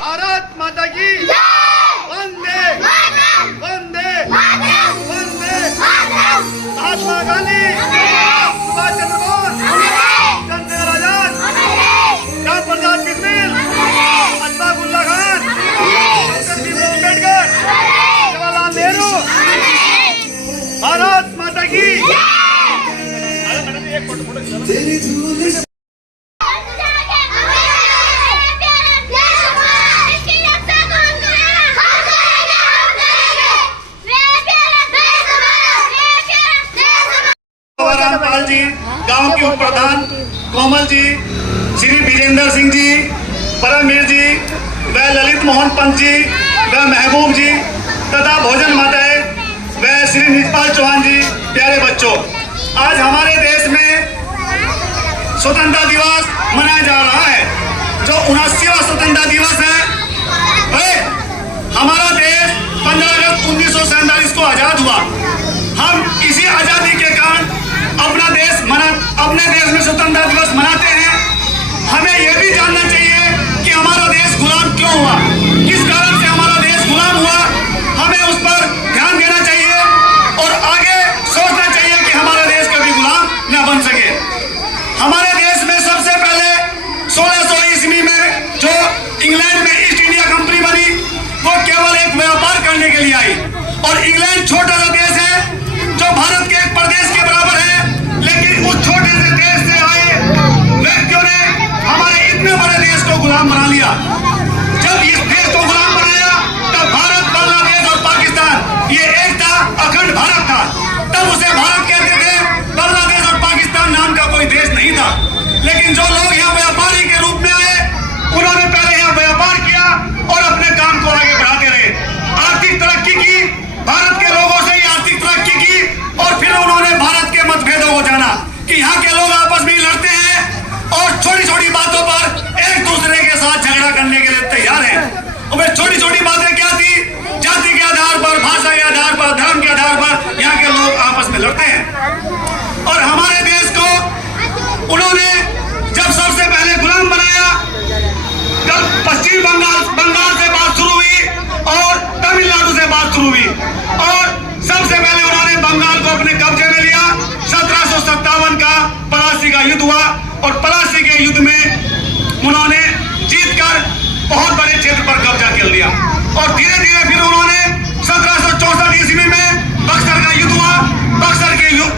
भारत माता की वंदे वंदे वंदे। महात्मा गांधी, सुभाष चंद्र बोस, चंद्रशेखर आजाद, राम प्रसाद बिस्मिल, अब्दुल्ला खान, अम्बेडकर, जवाहरलाल नेहरू, भारत माता की। रामपाल जी, गांव के उप प्रधान कोमल जी, श्री विजेंद्र सिंह जी, परमवीर जी, व ललित मोहन पंत जी, व महबूब जी तथा भोजन माताएं व श्री निजपाल चौहान जी। प्यारे बच्चों, आज हमारे देश में स्वतंत्रता दिवस मनाया जा रहा है, जो 79वां स्वतंत्रता दिवस है। हमारा देश 15 अगस्त 1947 को आजाद हुआ। हम इसी आजादी के कारण अपने देश में स्वतंत्रता दिवस मनाते हैं। हमें यह भी जानना चाहिए कि हमारा देश गुलाम क्यों हुआ, किस कारण से हमारा देश गुलाम हुआ। हमें उस पर ध्यान देना चाहिए और आगे सोचना चाहिए कि हमारा देश कभी गुलाम न बन सके। हमारे देश में सबसे पहले 1600 ईस्वी में जो इंग्लैंड में ईस्ट इंडिया कंपनी बनी, वो केवल एक व्यापार करने के लिए आई। और इंग्लैंड छोटा सा देश है जो भारत के एक प्रदेश के बराबर है, लेकिन उस छोटे से देश से आए व्यक्तियों ने हमारे इतने बड़े देश को गुलाम बना लिया। जब इस देश को गुलाम बनाया तब भारत, बांग्लादेश और पाकिस्तान ये एक था, अखंड भारत था। तब उसे भारत कहते थे, बांग्लादेश और पाकिस्तान नाम का कोई देश नहीं था। लेकिन जो लोग यहाँ व्यापारी के रूप में आए, उन्होंने पहले यहाँ व्यापार किया और अपने काम को आगे बढ़ाते रहे। आर्थिक तरक्की की, भारत के लोगों से ही आर्थिक तरक्की की। और फिर उन्होंने भारत के मतभेदों को जाना कि यहाँ के लोग आपस में लड़ते हैं और छोटी छोटी बातों पर एक दूसरे के साथ झगड़ा करने के लिए तैयार हैं। और वे छोटी छोटी बातें क्या थी? जाति के आधार पर, भाषा के आधार पर, धर्म के आधार पर यहाँ के लोग आपस में लड़ते हैं। और हमारे देश को उन्होंने जब सबसे पहले गुलाम बनाया, तब पश्चिम बंगाल से बात शुरू हुई और तमिलनाडु से बात शुरू हुई। और सबसे पहले उन्होंने बंगाल को अपने कब्जे में लिया। 1757 का पलासी का युद्ध हुआ और पलासी के युद्ध में उन्होंने जीतकर बहुत बड़े क्षेत्र पर कब्जा कर लिया। और धीरे धीरे फिर उन्होंने 1764 ईस्वी में बक्सर का युद्ध हुआ। बक्सर के युद्ध